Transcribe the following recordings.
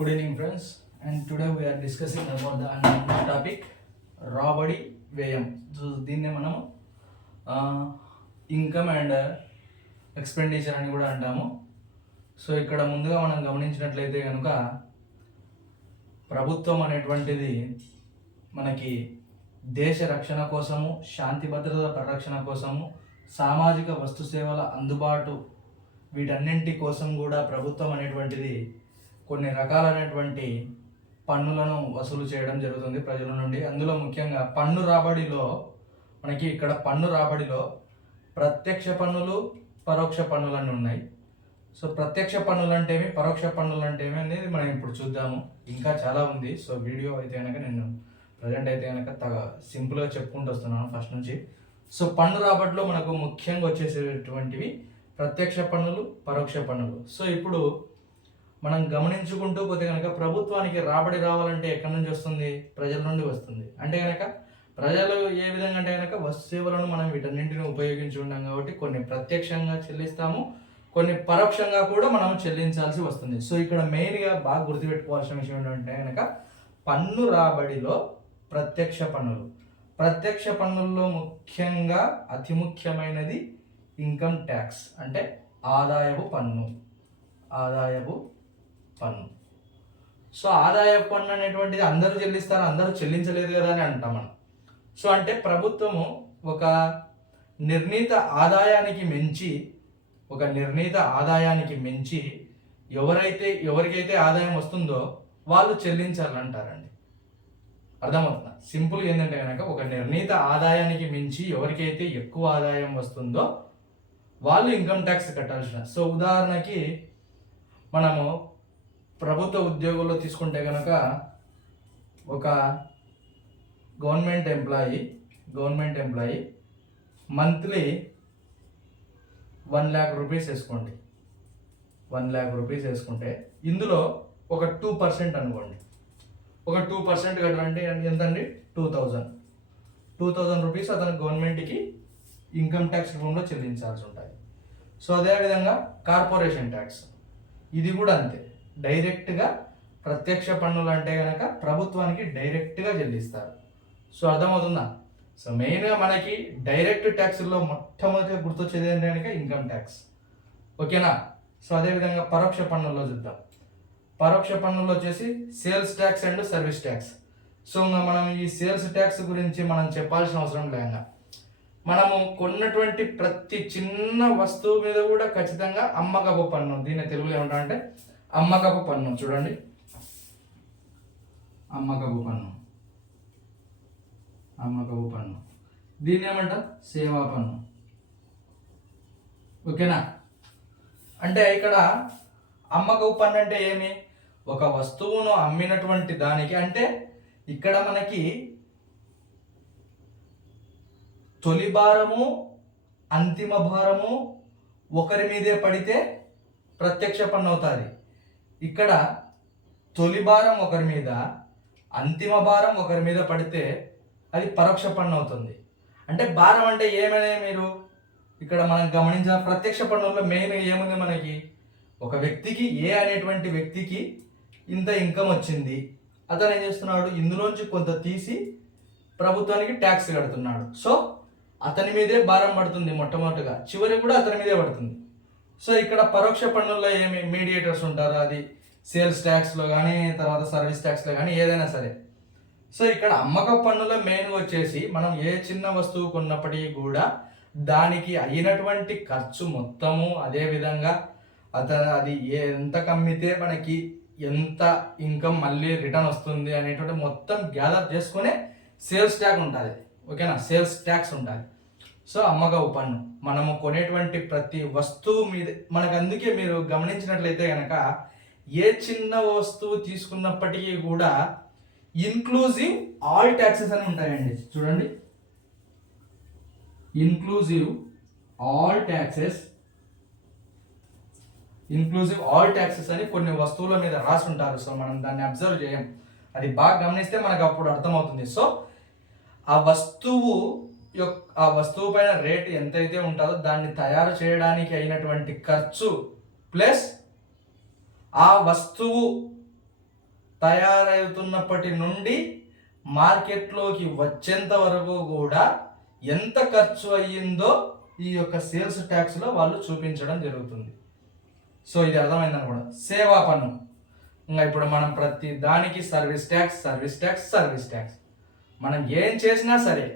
Good evening, friends. And today we are discussing about the another topic రాబడి వ్యయం so దీన్నే మనము income and expenditure అని కూడా అంటాము సో ఇక్కడ ముందుగా మనం గమనించినట్లయితే కనుక ప్రభుత్వం అనేటువంటిది మనకి దేశ రక్షణ కోసము శాంతి భద్రత పరిరక్షణ కోసము సామాజిక వస్తు సేవల అందుబాటు వీటన్నింటి కోసం కూడా ప్రభుత్వం అనేటువంటిది కొన్ని రకాలైనటువంటి పన్నులను వసూలు చేయడం జరుగుతుంది ప్రజల నుండి. అందులో ముఖ్యంగా పన్ను రాబడిలో మనకి ఇక్కడ పన్ను రాబడిలో ప్రత్యక్ష పన్నులు పరోక్ష పన్నులు అని ఉన్నాయి. సో ప్రత్యక్ష పన్నులు అంటే ఏమి? పరోక్ష పన్నులు అంటే ఏమి అనేది మనం ఇప్పుడు చూద్దాము. ఇంకా చాలా ఉంది. సో వీడియో అయితే కనుక నేను ప్రజెంట్ అయితే కనుక తగ సింపుల్గా చెప్పుకుంటూ వస్తున్నాను ఫస్ట్ నుంచి. సో పన్ను రాబడిలో మనకు ముఖ్యంగా వచ్చేసేటువంటివి ప్రత్యక్ష పన్నులు పరోక్ష పన్నులు. సో ఇప్పుడు మనం గమనించుకుంటూ పోతే కనుక ప్రభుత్వానికి రాబడి రావాలంటే ఎక్కడి నుంచి వస్తుంది? ప్రజల నుండి వస్తుంది. అంటే కనుక ప్రజలు ఏ విధంగా అంటే కనుక వస్తు సేవలను మనం వీటన్నింటిని ఉపయోగించి ఉన్నాం కాబట్టి కొన్ని ప్రత్యక్షంగా చెల్లిస్తాము కొన్ని పరోక్షంగా కూడా మనం చెల్లించాల్సి వస్తుంది. సో ఇక్కడ మెయిన్గా బాగా గుర్తుపెట్టుకోవాల్సిన విషయం ఏంటంటే కనుక పన్ను రాబడిలో ప్రత్యక్ష పన్నులు. ప్రత్యక్ష పన్నుల్లో ముఖ్యంగా అతి ముఖ్యమైనది ఇన్కమ్ ట్యాక్స్ అంటే ఆదాయపు పన్ను. ఆదాయపు పన్ను. సో ఆదాయ పన్ను అనేటువంటిది అందరూ చెల్లిస్తారు అందరూ చెల్లించలేదు కదా అని అంటాం మనం. సో అంటే ప్రభుత్వము ఒక నిర్ణీత ఆదాయానికి మించి ఒక నిర్ణీత ఆదాయానికి మించి ఎవరైతే ఎవరికైతే ఆదాయం వస్తుందో వాళ్ళు చెల్లించాలంటారండి. అర్థమవుతుందా? సింపుల్ ఏంటంటే కనుక ఒక నిర్ణీత ఆదాయానికి మించి ఎవరికైతే ఎక్కువ ఆదాయం వస్తుందో వాళ్ళు ఇన్కమ్ ట్యాక్స్ కట్టాల్సిన. సో ఉదాహరణకి మనము ప్రభుత్వ ఉద్యోగుల్లో తీసుకుంటే కనుక ఒక government employee government employee monthly one lakh rupees వేసుకోండి. వన్ ల్యాక్ రూపీస్ వేసుకుంటే ఇందులో ఒక టూ పర్సెంట్ అనుకోండి. ఒక టూ పర్సెంట్ కట్టాలంటే ఎంత అండి two thousand. Two thousand rupees అతను గవర్నమెంట్కి ఇన్కమ్ ట్యాక్స్ రూపంలో చెల్లించాల్సి ఉంటుంది సో అదేవిధంగా కార్పొరేషన్ ట్యాక్స్. ఇది కూడా అంతే. డైరెక్ట్గా ప్రత్యక్ష పన్నులు అంటే కనుక ప్రభుత్వానికి డైరెక్ట్గా చెల్లిస్తారు. సో అర్థమవుతుందా? సో మెయిన్గా మనకి డైరెక్ట్ ట్యాక్స్లో మొట్టమొదటిగా గుర్తొచ్చేది ఏంటంటే కనుక ఇన్కమ్ ట్యాక్స్. ఓకేనా? సో అదేవిధంగా పరోక్ష పన్నుల్లో చూద్దాం. పరోక్ష పన్నులు వచ్చేసి sales tax and service tax. So ఇంకా మనం ఈ సేల్స్ ట్యాక్స్ గురించి మనం చెప్పాల్సిన అవసరం లేక మనము కొన్నటువంటి ప్రతి చిన్న వస్తువు మీద కూడా ఖచ్చితంగా అమ్మకపు పన్ను దీన్ని తెలుగులో ఏమంటారంటే అమ్మకపు పన్ను చూడండి. అమ్మకపు పన్ను. అమ్మకపు పన్ను. దీన్ని ఏమంట సేవా పన్ను. ఓకేనా? అంటే ఇక్కడ అమ్మకపు పన్ను అంటే ఏమి? ఒక వస్తువును అమ్మినటువంటి దానికి అంటే ఇక్కడ మనకి తొలి భారము అంతిమ భారము ఒకరి మీదే పడితే ప్రత్యక్ష పన్ను అవుతుంది. ఇక్కడ తొలి భారం ఒకరి మీద అంతిమ భారం ఒకరి మీద పడితే అది పరోక్ష పన్ను అవుతుంది. అంటే భారం అంటే ఏమనే మీరు ఇక్కడ మనం గమనించిన ప్రత్యక్ష పన్నుల్లో మెయిన్ ఏముంది మనకి? ఒక వ్యక్తికి ఏ అనేటువంటి వ్యక్తికి ఇంత ఇన్కమ్ వచ్చింది? అతను ఏం చేస్తున్నాడు? ఇందులోంచి కొంత తీసి ప్రభుత్వానికి ట్యాక్స్ కడుతున్నాడు. సో అతని మీదే భారం పడుతుంది మొట్టమొదటిగా. చివరి కూడా అతని మీదే పడుతుంది. సో ఇక్కడ పరోక్ష పన్నుల్లో ఏమి మీడియేటర్స్ ఉంటారు? అది సేల్స్ ట్యాక్స్లో కానీ తర్వాత సర్వీస్ ట్యాక్స్లో కానీ ఏదైనా సరే. సో ఇక్కడ అమ్మక పన్నుల మెయిన్ వచ్చేసి మనం ఏ చిన్న వస్తువు కొన్నప్పటికీ కూడా దానికి అయినటువంటి ఖర్చు మొత్తము అదే విధంగా అతను అది ఎంత కమ్మితే మనకి ఎంత ఇన్కమ్ మళ్ళీ రిటర్న్ వస్తుంది అనేటువంటి మొత్తం గ్యాదర్ చేసుకునే సేల్స్ ట్యాక్స్ ఉంటుంది. ఓకేనా? సేల్స్ ట్యాక్స్ ఉంటుంది. సో అమ్మకపు పన్ను మనము కొనేటువంటి ప్రతి వస్తువు మీద మనకు అందుకే మీరు గమనించినట్లయితే కనుక ఏ చిన్న వస్తువు తీసుకున్నప్పటికీ కూడా ఇన్క్లూజివ్ ఆల్ ట్యాక్సెస్ అని ఉంటాయండి. చూడండి. Inclusive all taxes inclusive all taxes అని కొన్ని వస్తువుల మీద రాసి ఉంటారు. సో మనం దాన్ని అబ్జర్వ్ చేయం. అది బాగా గమనిస్తే మనకు అప్పుడు అర్థమవుతుంది. సో ఆ వస్తువు ఆ వస్తువు పైన రేటు ఎంతైతే ఉంటుందో దాన్ని తయారు చేయడానికి అయినటువంటి ఖర్చు ప్లస్ ఆ వస్తువు తయారవుతున్నప్పటి నుండి మార్కెట్లోకి వచ్చేంత వరకు కూడా ఎంత ఖర్చు అయ్యిందో ఈ యొక్క సేల్స్ ట్యాక్స్లో వాళ్ళు చూపించడం జరుగుతుంది. సో ఇది అర్థమైంది అనుకోండి సేవా పన్ను. ఇంకా ఇప్పుడు మనం ప్రతి దానికి service tax service tax service tax. మనం ఏం చేసినా సరే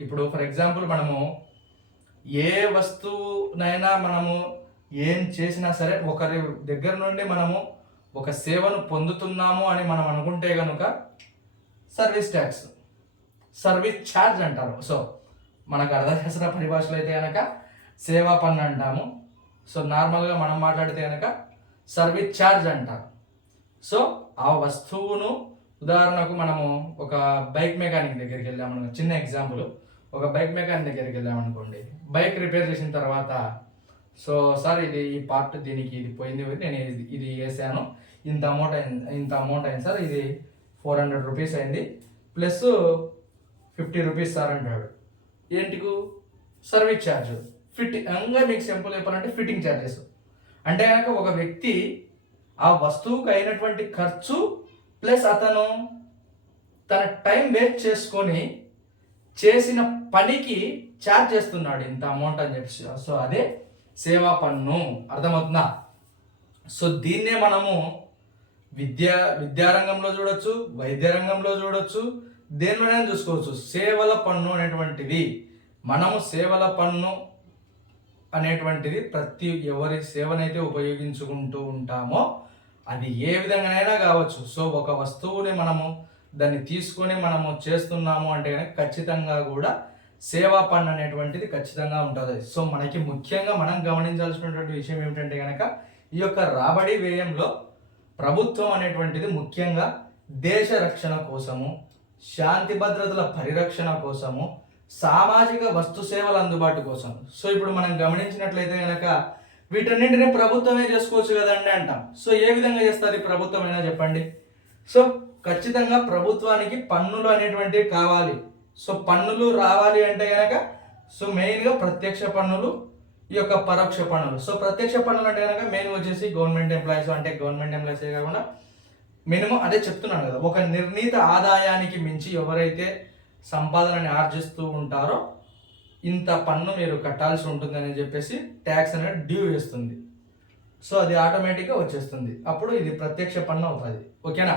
ఇప్పుడు ఫర్ ఎగ్జాంపుల్ మనము ఏ వస్తువునైనా మనము ఏం చేసినా సరే ఒకరి దగ్గర నుండి మనము ఒక సేవను పొందుతున్నాము అని మనం అనుకుంటే కనుక సర్వీస్ ట్యాక్స్ సర్వీస్ ఛార్జ్ అంటారు. సో మనకు అర్థం చేసిన పరిభాషలో అయితే కనుక సేవా పన్ను అంటాము. సో నార్మల్గా మనం మాట్లాడితే కనుక సర్వీస్ ఛార్జ్ అంటారు. సో ఆ వస్తువును ఉదాహరణకు మనము ఒక బైక్ మెకానిక్ దగ్గరికి వెళ్ళాము చిన్న ఎగ్జాంపుల్ ఒక బైక్ మెకానిక్ దగ్గరికి వెళ్ళామనుకోండి బైక్ రిపేర్ చేసిన తర్వాత సో సార్ ఇది ఈ పార్ట్ దీనికి ఇది పోయింది నేను ఇది- వేసాను. ఇంత అమౌంట్ అయింది ఇంత అమౌంట్ అయింది సార్ ఇది ఫోర్ హండ్రెడ్ రూపీస్ అయింది. ప్లస్ ఫిఫ్టీ రూపీస్ సార్ అంటాడు. ఏంటికు? సర్వీస్ ఛార్జ్ ఫిట్టింగ్ ఇంకా మీకు సింపుల్ చెప్పాలంటే ఫిట్టింగ్ ఛార్జెస్ అంటే కనుక ఒక వ్యక్తి ఆ వస్తువుకు అయినటువంటి ఖర్చు ప్లస్ అతను తన టైం వేస్ట్ చేసుకొని చేసిన పనికి ఛార్జ్ చేస్తున్నాడు ఇంత అమౌంట్ అని చెప్పి సో అదే సేవా పన్ను. అర్థమవుతుందా? సో దీన్నే మనము విద్యా విద్యారంగంలో చూడొచ్చు వైద్య రంగంలో చూడొచ్చు దేనిలోనైనా చూసుకోవచ్చు. సేవల పన్ను అనేటువంటిది మనము సేవల పన్ను అనేటువంటిది ప్రతి ఎవరి సేవనైతే ఉపయోగించుకుంటూ ఉంటామో అది ఏ విధంగానైనా కావచ్చు. సో ఒక వస్తువుని మనము దాన్ని తీసుకొని మనము చేస్తున్నాము అంటే కనుక ఖచ్చితంగా కూడా సేవా పన్ను అనేటువంటిది ఖచ్చితంగా ఉంటుంది. సో మనకి ముఖ్యంగా మనం గమనించాల్సినటువంటి విషయం ఏమిటంటే కనుక ఈ యొక్క రాబడి వ్యయంలో ప్రభుత్వం అనేటువంటిది ముఖ్యంగా దేశ రక్షణ కోసము శాంతి భద్రతల పరిరక్షణ కోసము సామాజిక వస్తు సేవల అందుబాటు కోసం సో ఇప్పుడు మనం గమనించినట్లయితే కనుక వీటన్నింటినీ ప్రభుత్వమే చేసుకోవచ్చు కదండి అంటాం. సో ఏ విధంగా చేస్తుంది ప్రభుత్వం అయినా చెప్పండి. సో ఖచ్చితంగా ప్రభుత్వానికి పన్నులు అనేటువంటివి కావాలి. సో పన్నులు రావాలి అంటే కనుక సో మెయిన్గా ప్రత్యక్ష పన్నులు ఈ యొక్క పరోక్ష పన్నులు. సో ప్రత్యక్ష పన్నులు అంటే కనుక మెయిన్ వచ్చేసి గవర్నమెంట్ ఎంప్లాయీస్ అంటే గవర్నమెంట్ ఎంప్లాయీస్ కాకుండా మినిమం అదే చెప్తున్నాను కదా ఒక నిర్ణీత ఆదాయానికి మించి ఎవరైతే సంపాదనని ఆర్జిస్తూ ఉంటారో ఇంత పన్ను మీరు కట్టాల్సి ఉంటుందని చెప్పేసి ట్యాక్స్ అనేది డ్యూ వేస్తుంది సో అది ఆటోమేటిక్గా వచ్చేస్తుంది. అప్పుడు ఇది ప్రత్యక్ష పన్ను అవుతుంది. ఓకేనా?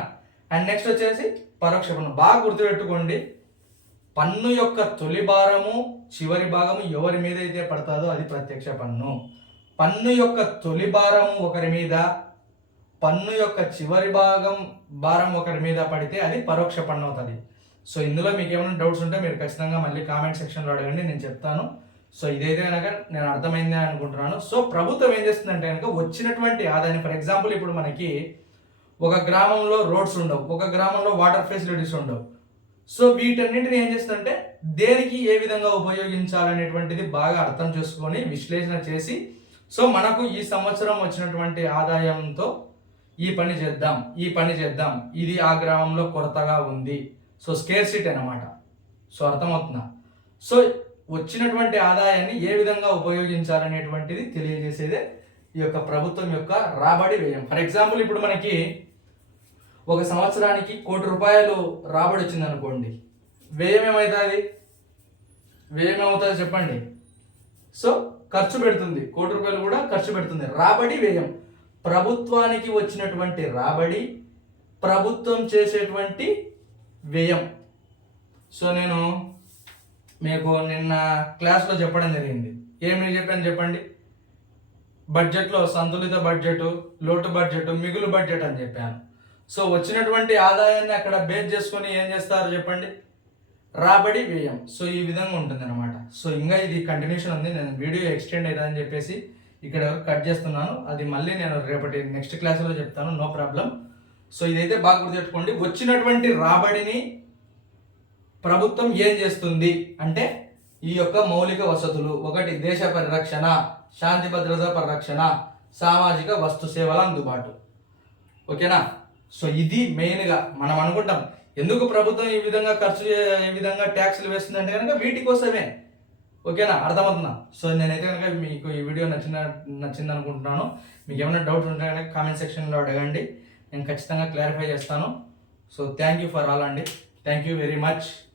అండ్ నెక్స్ట్ వచ్చేసి పరోక్ష పన్ను బాగా గుర్తుపెట్టుకోండి. పన్ను యొక్క తొలి భారము చివరి భాగము ఎవరి మీద అయితే పడతాదో అది ప్రత్యక్ష పన్ను. పన్ను యొక్క తొలి భారము ఒకరి మీద పన్ను యొక్క చివరి భాగం భారం ఒకరి మీద పడితే అది పరోక్ష పన్ను అవుతుంది. సో ఇందులో మీకు ఏమైనా డౌట్స్ ఉంటే మీరు ఖచ్చితంగా మళ్ళీ కామెంట్ సెక్షన్లో అడగండి నేను చెప్తాను. సో ఇదైతే కనుక నేను అర్థమైంది అనుకుంటున్నాను. సో ప్రభుత్వం ఏం చేస్తుందంటే కనుక వచ్చినటువంటి ఆదాయాన్ని ఫర్ ఎగ్జాంపుల్ ఇప్పుడు మనకి ఒక గ్రామంలో రోడ్స్ ఉండవు ఒక గ్రామంలో వాటర్ ఫెసిలిటీస్ ఉండవు. సో వీటన్నింటిని ఏం చేస్తుందంటే దేనికి ఏ విధంగా ఉపయోగించాలనేటువంటిది బాగా అర్థం చేసుకొని విశ్లేషణ చేసి సో మనకు ఈ సంవత్సరం వచ్చినటువంటి ఆదాయంతో ఈ పని చేద్దాం ఈ పని చేద్దాం ఇది ఆ గ్రామంలో కొరతగా ఉంది. సో స్కేర్సిటీ అనమాట సో అర్థమవుతుందా? సో వచ్చినటువంటి ఆదాయాన్ని ఏ విధంగా ఉపయోగించాలనేటువంటిది తెలియజేసేదే ఈ యొక్క ప్రభుత్వం యొక్క రాబడి వ్యయం. ఫర్ ఎగ్జాంపుల్ ఇప్పుడు మనకి ఒక సంవత్సరానికి కోటి రూపాయలు రాబడి వచ్చింది అనుకోండి వ్యయం ఏమవుతుంది వ్యయం ఏమవుతుంది చెప్పండి. సో ఖర్చు పెడుతుంది. కోటి రూపాయలు కూడా ఖర్చు పెడుతుంది. రాబడి వ్యయం. ప్రభుత్వానికి వచ్చినటువంటి రాబడి ప్రభుత్వం చేసేటువంటి వ్యయం. సో నేను మీకు నిన్న క్లాస్లో చెప్పడం జరిగింది. ఏమి చెప్పాను చెప్పండి? బడ్జెట్లో సంతులిత బడ్జెట్ లోటు బడ్జెట్ మిగులు బడ్జెట్ అని చెప్పాను. సో వచ్చినటువంటి ఆదాయాన్ని అక్కడ బేస్ చేసుకొని ఏం చేస్తారు చెప్పండి? రాబడి వ్యయం. సో ఈ విధంగా ఉంటుంది అనమాట సో ఇంకా ఇది కంటిన్యూషన్ ఉంది. నేను వీడియో ఎక్స్టెండ్ అవుతుందని చెప్పేసి ఇక్కడ కట్ చేస్తున్నాను. అది మళ్ళీ నేను రేపటి నెక్స్ట్ క్లాస్లో చెప్తాను. నో ప్రాబ్లం సో ఇదైతే బాగా గుర్తుపెట్టుకోండి. వచ్చినటువంటి రాబడిని ప్రభుత్వం ఏం చేస్తుంది అంటే ఈ యొక్క మౌలిక వసతులు. ఒకటి దేశ పరిరక్షణ శాంతి భద్రత పరిరక్షణ సామాజిక వస్తు సేవల అందుబాటు. ఓకేనా? సో ఇది మెయిన్గా మనం అనుకుంటాం. ఎందుకు ప్రభుత్వం ఈ విధంగా ఖర్చు చే- ఈ విధంగా ట్యాక్స్లు వేస్తుందంటే కనుక వీటి కోసమే. ఓకేనా? అర్థమవుతుందా? సో నేనైతే కనుక మీకు ఈ వీడియో నచ్చిన నచ్చింది అనుకుంటున్నాను మీకు ఏమైనా డౌట్ ఉంటే కనుక కామెంట్ సెక్షన్లో అడగండి. నేను ఖచ్చితంగా క్లారిఫై చేస్తాను. So thank you for all అండి. Thank you very much